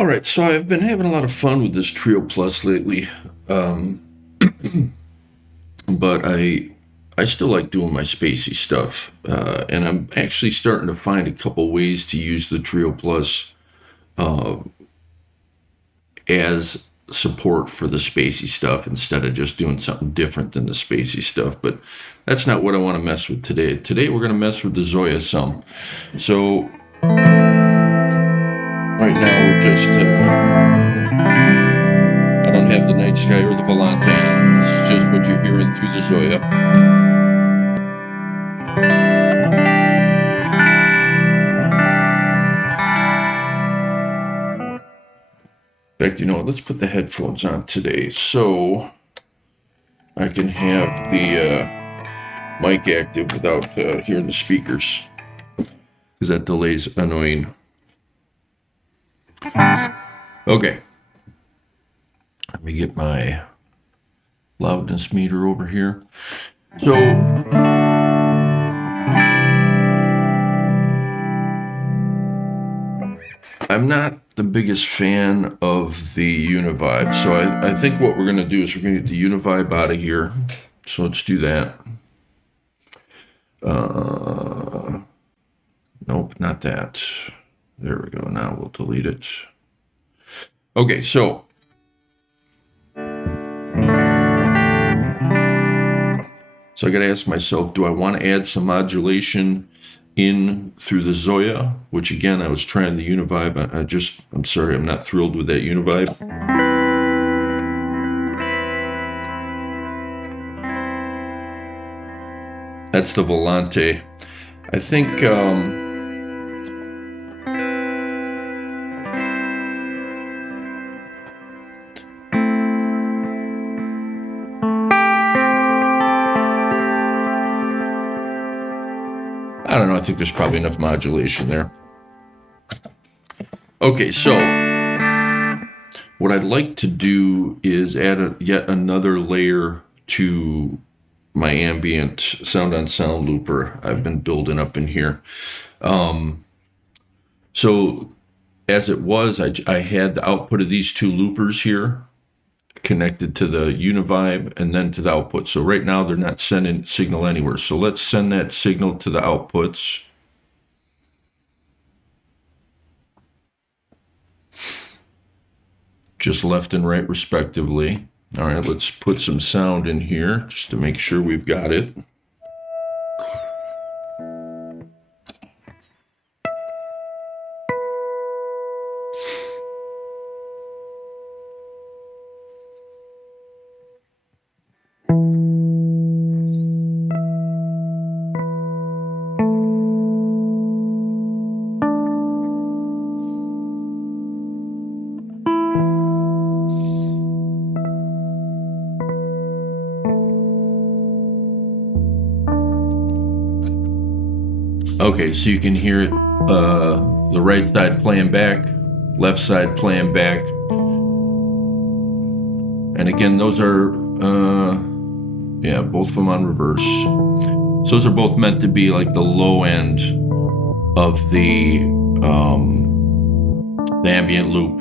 All right, so I've been having a lot of fun with this Trio Plus lately, um, but I still like doing my spacey stuff, and I'm actually starting to find a couple ways to use the Trio Plus as support for the spacey stuff instead of just doing something different than the spacey stuff. But that's not what I want to mess with today. Today we're going to mess with the Zoia some. So right now we're just. I don't have the night sky or the volante on. This is just what you're hearing through the Zoia. In fact, let's put the headphones on today so I can have the mic active without hearing the speakers, because that delay's annoying. Okay. Let me get my loudness meter over here. So I'm not the biggest fan of the Univibe. So I think what we're going to do is we're going to get the Univibe out of here. So let's do that. Nope, not that. There we go. Now we'll delete it. Okay, so I got to ask myself, do I want to add some modulation in through the Zoia? Which again, I was trying the Univibe. I'm sorry, I'm not thrilled with that Univibe. That's the Volante. I think I don't know. I think there's probably enough modulation there. Okay, so what I'd like to do is add yet another layer to my ambient sound on sound looper I've been building up in here. So as it was, I had the output of these two loopers here connected to the Univibe and then to the output. So right now they're not sending signal anywhere. So let's send that signal to the outputs. Just left and right respectively. All right, let's put some sound in here just to make sure we've got it. Okay, so you can hear it, the right side playing back, left side playing back. And again, those are, both of them on reverse. So those are both meant to be like the low end of the ambient loop.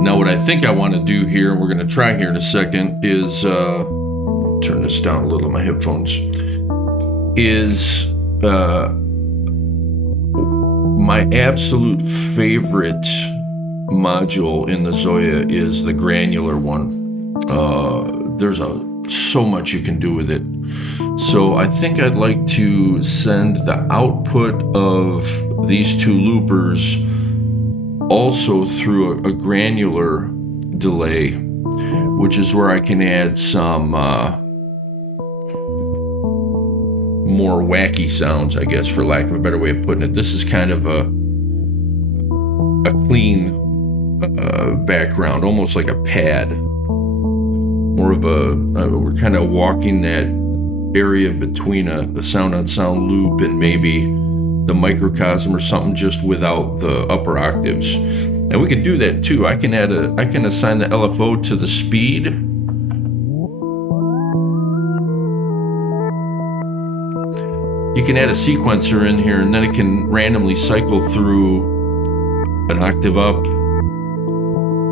Now what I think I want to do here, and we're going to try here in a second, is, turn this down a little on my headphones, is my absolute favorite module in the Zoia is the granular one. There's so much you can do with it. So I think I'd like to send the output of these two loopers also through a granular delay, which is where I can add some more wacky sounds, I guess, for lack of a better way of putting it. This is kind of a clean background, almost like a pad. More of we're kind of walking that area between a sound on sound loop and maybe the microcosm or something, just without the upper octaves. And we can do that too. I can assign the LFO to the speed. You can add a sequencer in here, and then it can randomly cycle through an octave up,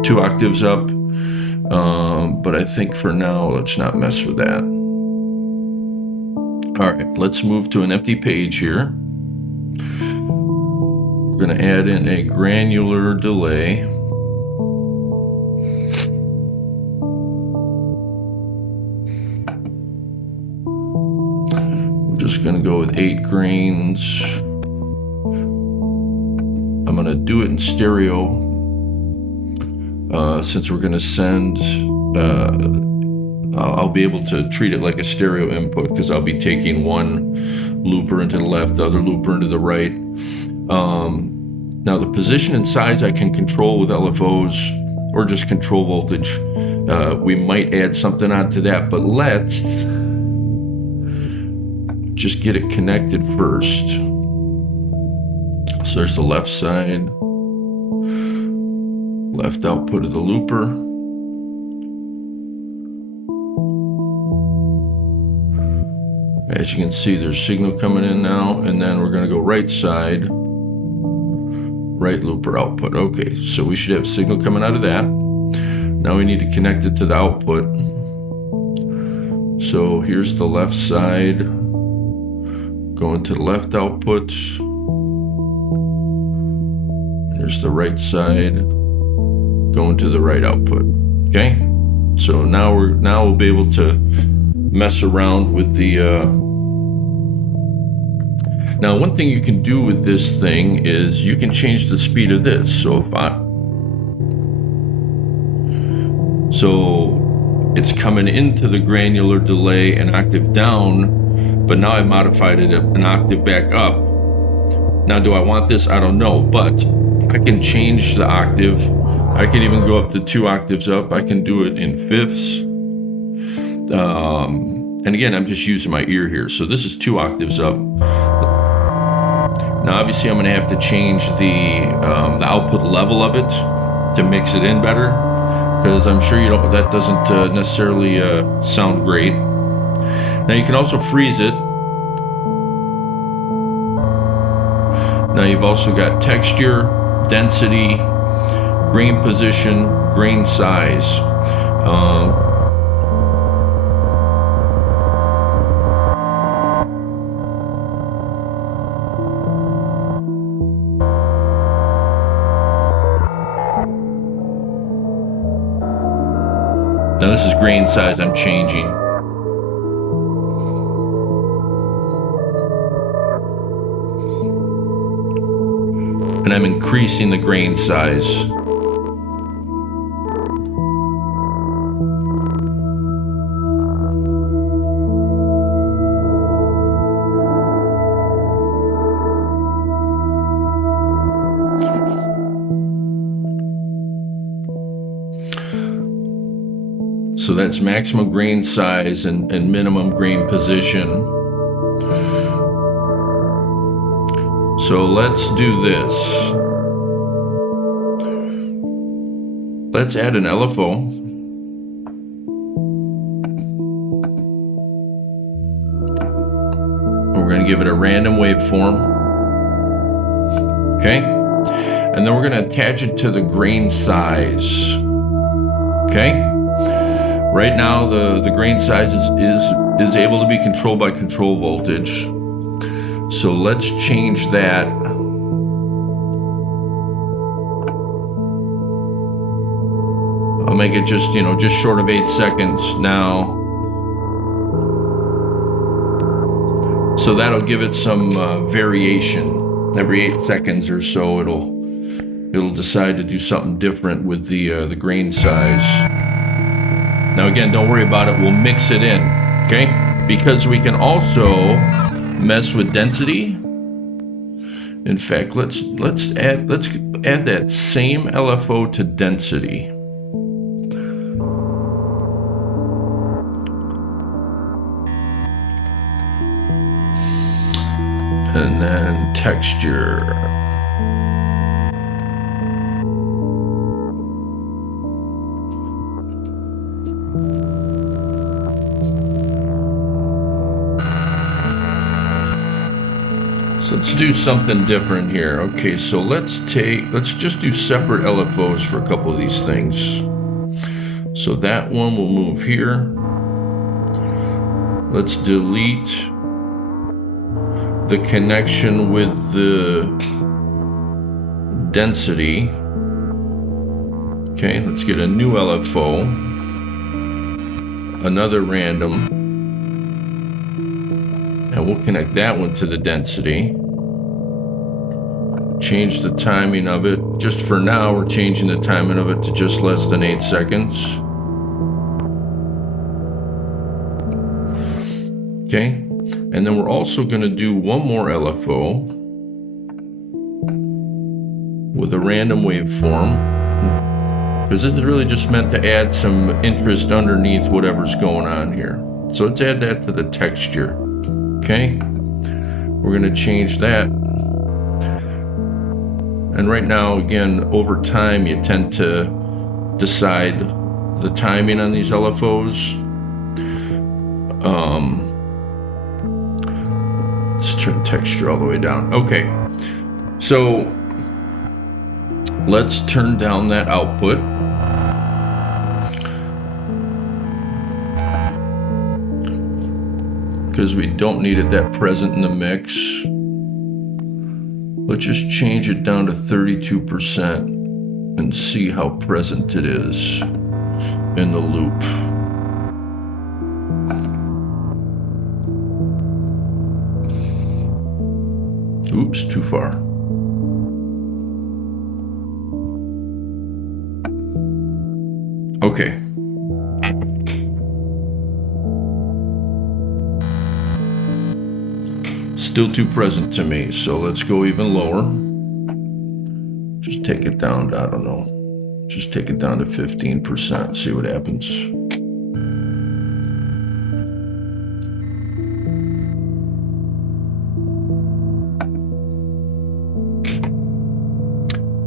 2 octaves up. But I think for now, let's not mess with that. All right, let's move to an empty page here. We're going to add in a granular delay. We're just going to go with 8 grains. I'm going to do it in stereo since we're going to send, I'll be able to treat it like a stereo input because I'll be taking one looper into the left, the other looper into the right. Now the position and size I can control with LFOs or just control voltage. We might add something onto that, but let's just get it connected first. So there's the left side, left output of the looper. As you can see, there's signal coming in now, and then we're going to go right side, right looper output. Okay, so we should have signal coming out of that. Now we need to connect it to the output. So here's the left side, going to the left output. Here's the right side, going to the right output. Okay, so now we'll be able to mess around with the. Now, one thing you can do with this thing is you can change the speed of this. So it's coming into the granular delay an octave down, but now I've modified it an octave back up. Now, do I want this? I don't know, but I can change the octave. I can even go up to 2 octaves up. I can do it in fifths. And again, I'm just using my ear here. So this is 2 octaves up. Now, obviously, I'm going to have to change the output level of it to mix it in better, because I'm sure that doesn't necessarily sound great. Now, you can also freeze it. Now, you've also got texture, density, grain position, grain size. Now this is grain size I'm changing. And I'm increasing the grain size. So that's maximum grain size and minimum grain position. So let's do this. Let's add an LFO. We're going to give it a random waveform. Okay? And then we're going to attach it to the grain size. Okay? Right now, the grain size is able to be controlled by control voltage. So let's change that. I'll make it just short of 8 seconds now. So that'll give it some variation. Every 8 seconds or so, it'll decide to do something different with the grain size. Now again, don't worry about it. We'll mix it in, okay? Because we can also mess with density. In fact, let's add that same LFO to density. And then texture. So let's do something different here. Okay, so let's just do separate LFOs for a couple of these things. So that one will move here. Let's delete the connection with the density. Okay, let's get a new LFO, another random, and we'll connect that one to the density. Change the timing of it. Just for now, we're changing the timing of it to just less than 8 seconds. Okay, and then we're also going to do one more LFO with a random waveform, because this is really just meant to add some interest underneath whatever's going on here. So let's add that to the texture. Okay, we're going to change that. And right now, again, over time, you tend to decide the timing on these LFOs. Let's turn texture all the way down. Okay, so let's turn down that output. Because we don't need it that present in the mix. Let's just change it down to 32% and see how present it is in the loop. Oops, too far. Okay. Still too present to me, so let's go even lower. Just take it down to, I don't know, just take it down to 15%, see what happens.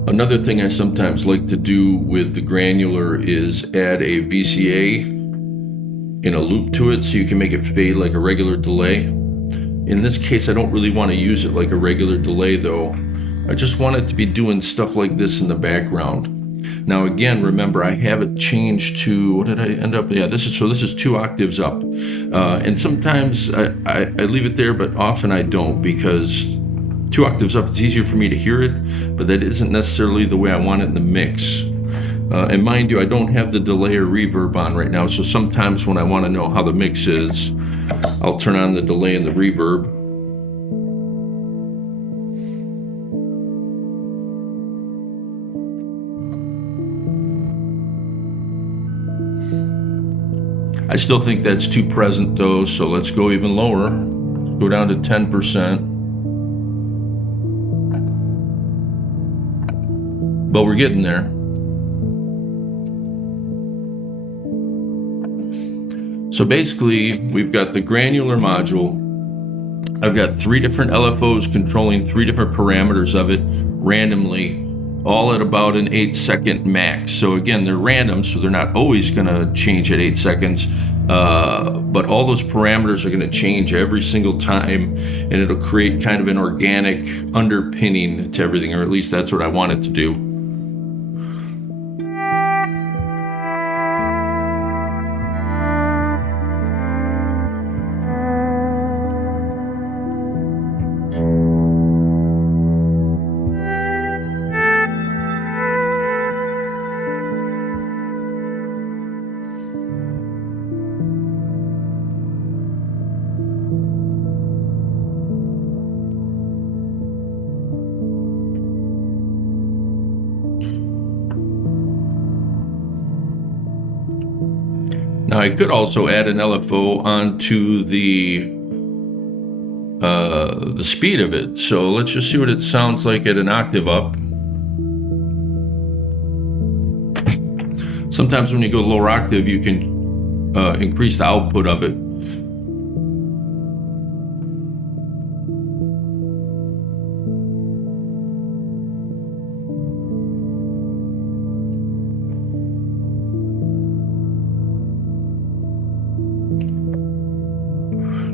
Another thing I sometimes like to do with the granular is add a VCA in a loop to it so you can make it fade like a regular delay. In this case, I don't really want to use it like a regular delay though. I just want it to be doing stuff like this in the background. Now again, remember I have it changed to, what did I end up? Yeah, this is 2 octaves up. And sometimes I leave it there, but often I don't, because 2 octaves up, it's easier for me to hear it, but that isn't necessarily the way I want it in the mix. And mind you, I don't have the delay or reverb on right now, so sometimes when I want to know how the mix is, I'll turn on the delay and the reverb. I still think that's too present though, so let's go even lower. Go down to 10%. But we're getting there. So basically, we've got the granular module. I've got 3 different LFOs controlling 3 different parameters of it randomly, all at about an 8-second max. So again, they're random, so they're not always gonna change at 8 seconds, but all those parameters are gonna change every single time, and it'll create kind of an organic underpinning to everything, or at least that's what I want it to do. Now I could also add an LFO onto the speed of it. So let's just see what it sounds like at an octave up. Sometimes when you go lower octave, you can increase the output of it.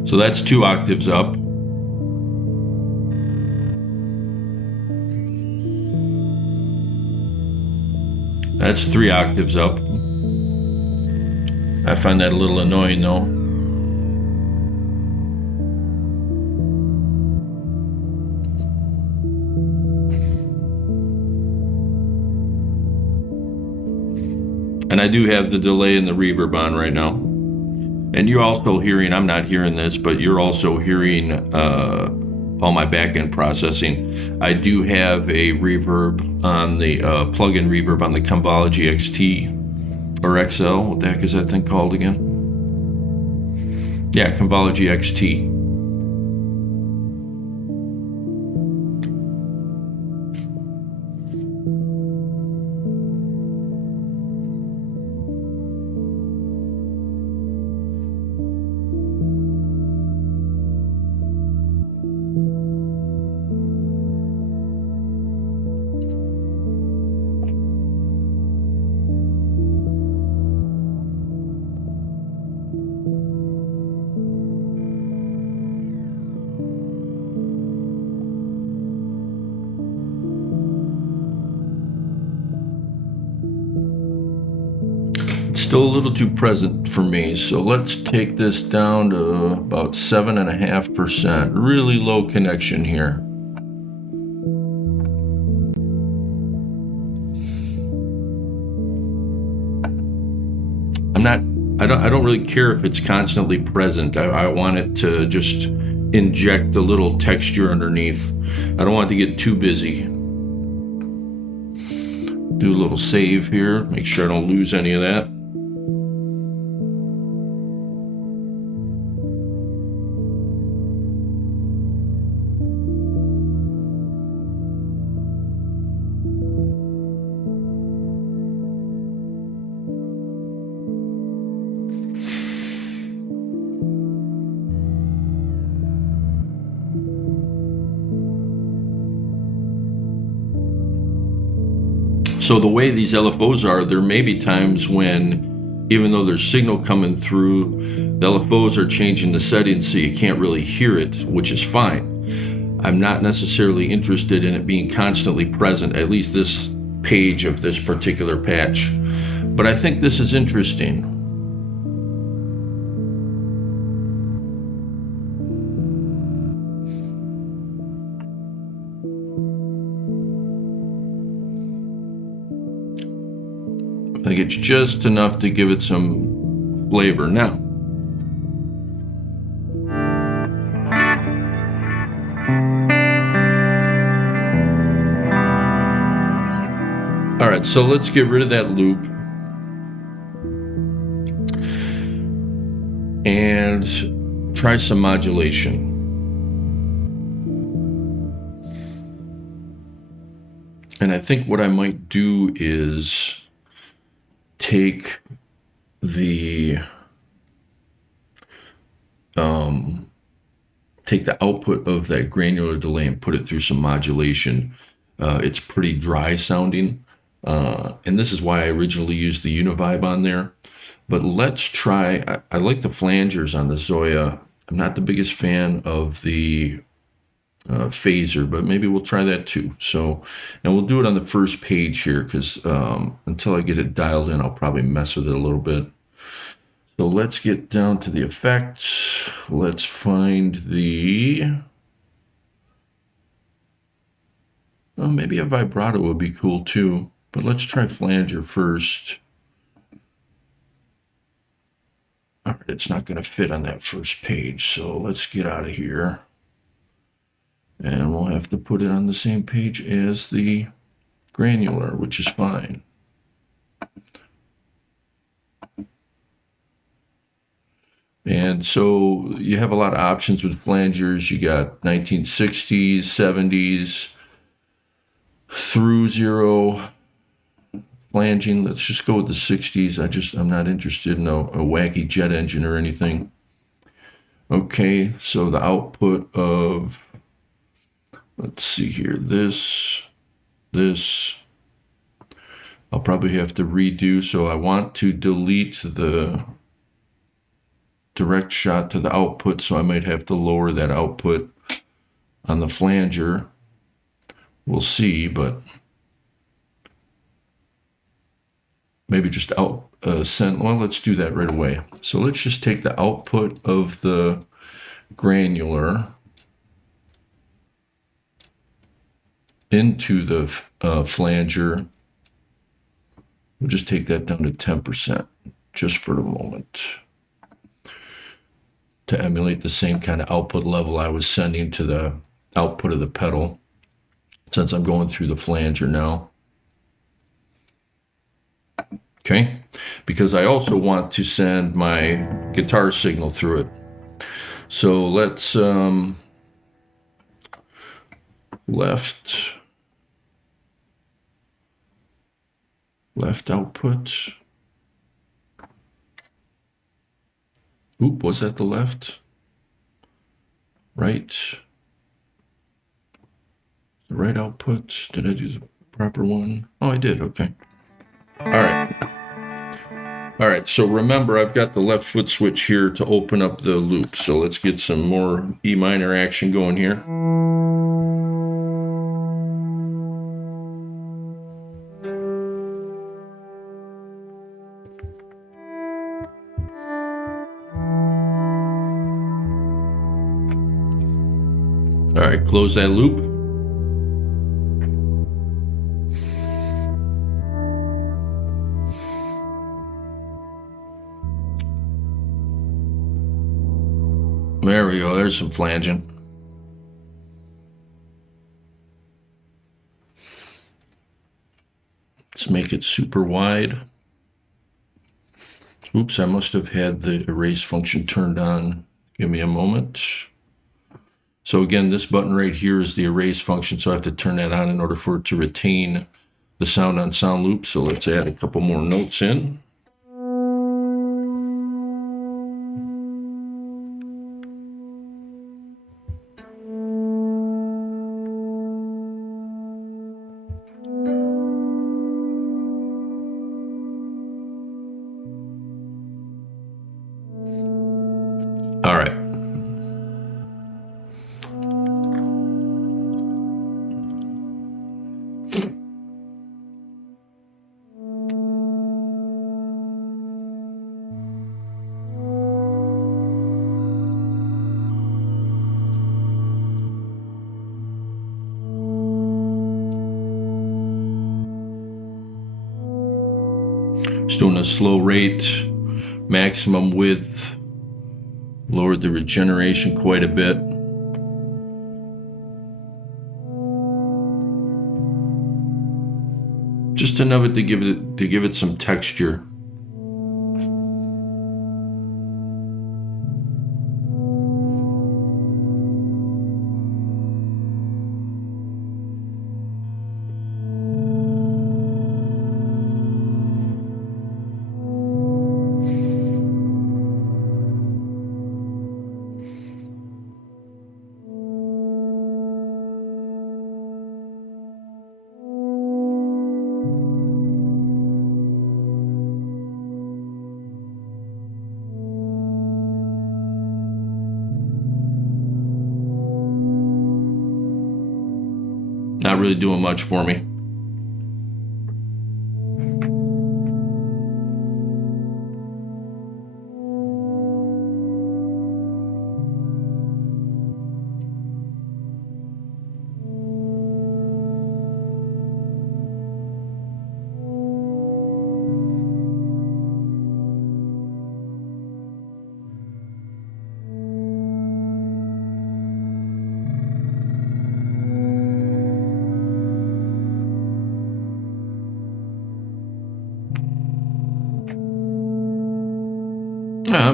So that's 2 octaves up. That's 3 octaves up. I find that a little annoying though. And I do have the delay and the reverb on right now. And you're also hearing, I'm not hearing this, but you're also hearing all my back-end processing. I do have a reverb on the plug-in reverb on the Convology XT or XL. What the heck is that thing called again? Yeah, Convology XT. Still a little too present for me, so let's take this down to about 7.5%. Really low connection here. I don't really care if it's constantly present. I want it to just inject a little texture underneath. I don't want it to get too busy. Do a little save here, make sure I don't lose any of that. So the way these LFOs are, there may be times when, even though there's signal coming through, the LFOs are changing the settings so you can't really hear it, which is fine. I'm not necessarily interested in it being constantly present, at least this page of this particular patch. But I think this is interesting. I think it's just enough to give it some flavor. Now, all right, so let's get rid of that loop and try some modulation. And I think what I might do is take the output of that granular delay and put it through some modulation. It's pretty dry sounding, and this is why I originally used the Univibe on there. But let's try, I like the flangers on the Zoia. I'm not the biggest fan of the phaser, but maybe we'll try that too. So, and we'll do it on the first page here, because until I get it dialed in, I'll probably mess with it a little bit. So let's get down to the effects. Let's find the, oh, maybe a vibrato would be cool too, but let's try flanger first. All right, it's not going to fit on that first page, so let's get out of here. And we'll have to put it on the same page as the granular, which is fine. And so you have a lot of options with flangers. You got 1960s, 70s, through zero flanging. Let's just go with the 60s. I'm not interested in a wacky jet engine or anything. Okay, so the output of, let's see here, this, I'll probably have to redo. So I want to delete the direct shot to the output, so I might have to lower that output on the flanger. We'll see, but maybe just send, well, let's do that right away. So let's just take the output of the granular into the flanger. We'll just take that down to 10% just for the moment to emulate the same kind of output level I was sending to the output of the pedal, since I'm going through the flanger now. Okay, because I also want to send my guitar signal through it. So let's left output. Oop, was that the left? Right. The right output. Did I do the proper one? Oh, I did. Okay. All right. All right. So remember, I've got the left foot switch here to open up the loop. So let's get some more E minor action going here. All right, close that loop. There we go, there's some flanging. Let's make it super wide. Oops, I must have had the erase function turned on. Give me a moment. So again, this button right here is the erase function, so I have to turn that on in order for it to retain the sound on sound loop. So let's add a couple more notes in. All right. Just doing a slow rate, maximum width, lowered the regeneration quite a bit. Just enough to give it some texture. Not really doing much for me.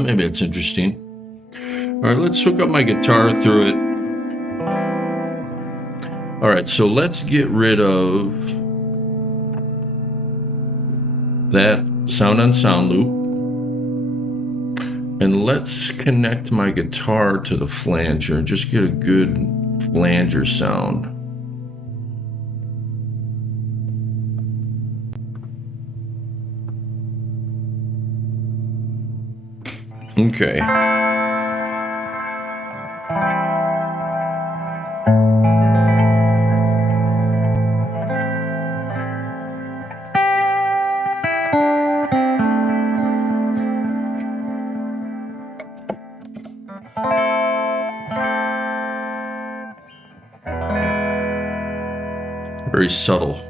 Maybe it's interesting. All right, let's hook up my guitar through it. All right, so let's get rid of that sound on sound loop. And let's connect my guitar to the flanger and just get a good flanger sound. Okay. Very subtle.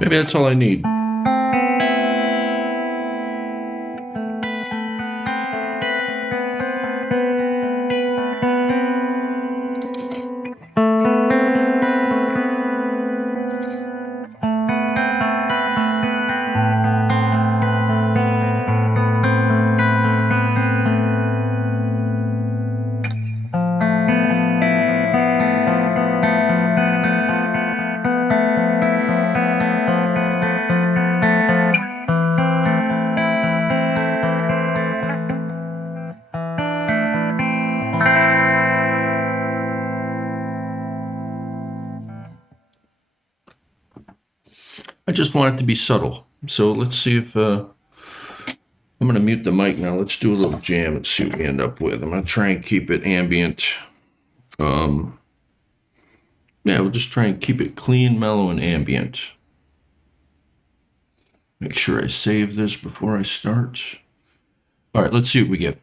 Maybe that's all I need. I just want it to be subtle. So let's see if I'm going to mute the mic now. Let's do a little jam and see what we end up with. I'm going to try and keep it ambient. Yeah, we'll just try and keep it clean, mellow, and ambient. Make sure I save this before I start. All right, let's see what we get.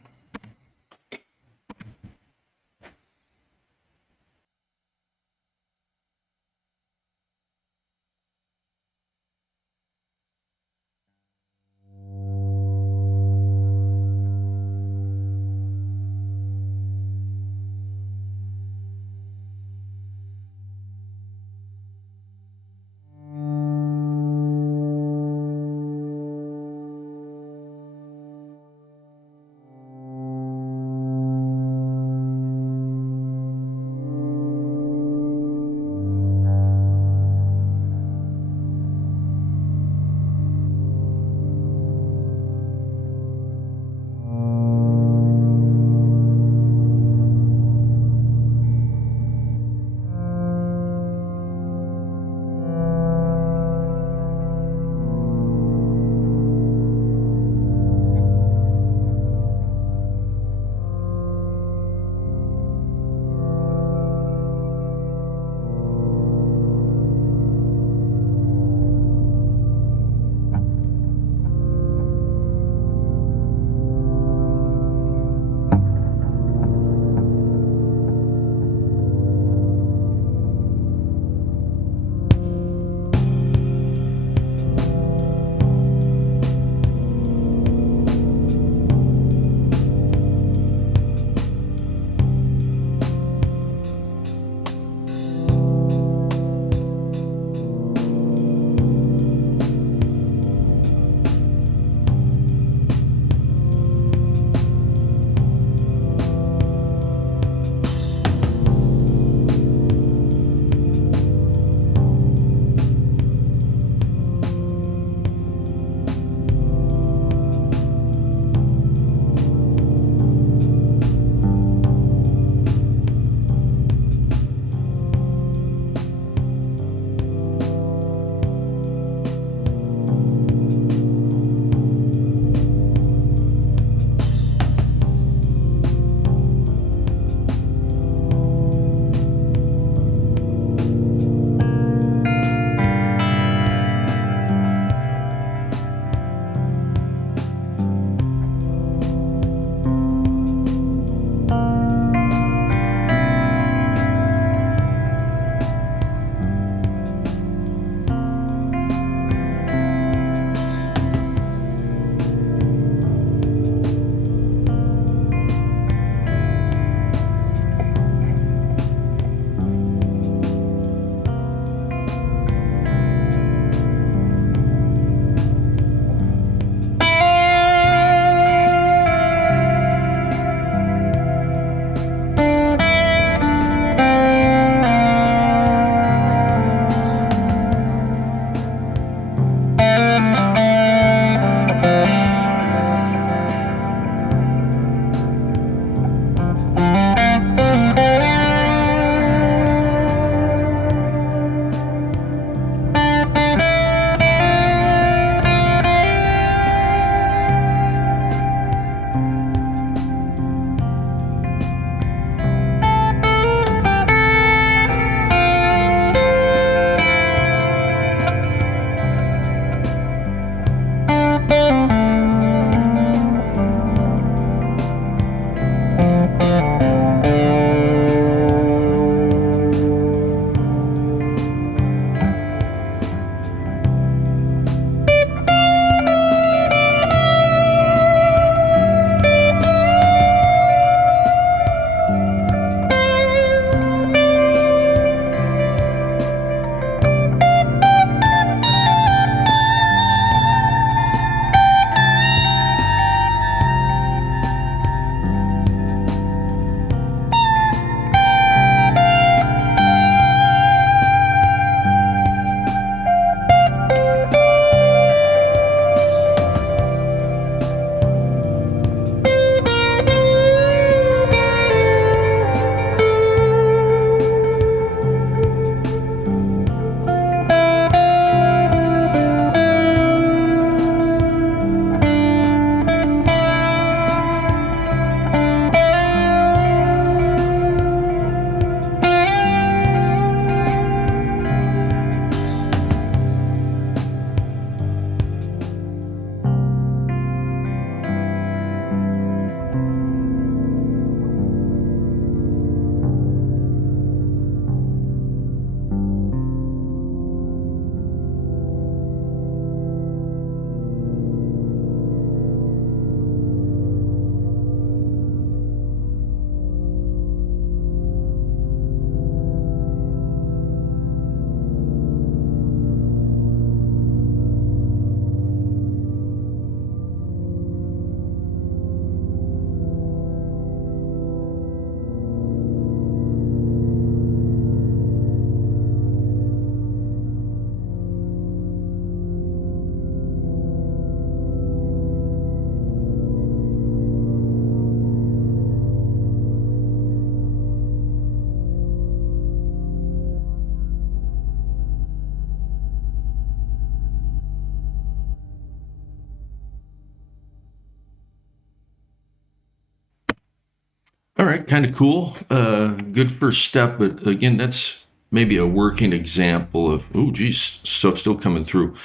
right, kind of cool. Good first step, but again, that's maybe a working example of, oh, geez, stuff still coming through.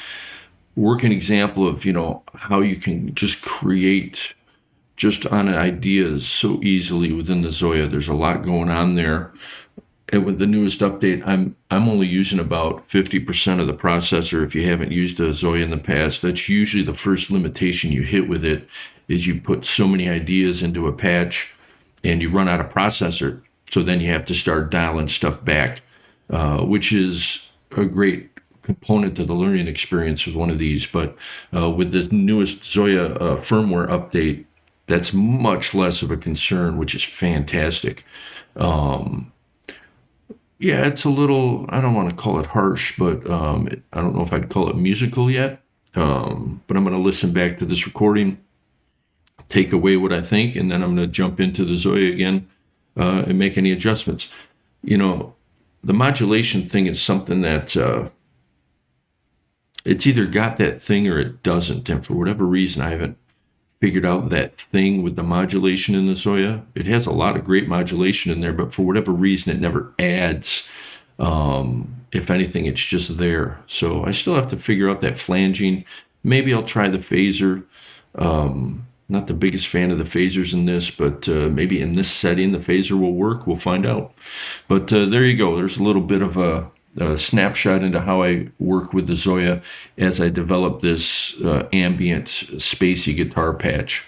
Working example of, how you can just create just on ideas so easily within the Zoya. There's a lot going on there. And with the newest update, I'm only using about 50% of the processor. If you haven't used a Zoya in the past, that's usually the first limitation you hit with it, is you put so many ideas into a patch and you run out of processor. So then you have to start dialing stuff back, which is a great component to the learning experience with one of these. But with the newest Zoya firmware update, that's much less of a concern, which is fantastic. Yeah, it's a little, I don't want to call it harsh, but I don't know if I'd call it musical yet. But I'm going to listen back to this recording, take away what I think, and then I'm going to jump into the Zoya again and make any adjustments. The modulation thing is something that it's either got that thing or it doesn't. And for whatever reason, I haven't figured out that thing with the modulation in the Zoya. It has a lot of great modulation in there, but for whatever reason, it never adds. If anything, it's just there. So I still have to figure out that flanging. Maybe I'll try the phaser. Not the biggest fan of the phasers in this, but maybe in this setting, the phaser will work. We'll find out. But there you go. There's a little bit of a snapshot into how I work with the Zoya as I develop this ambient spacey guitar patch.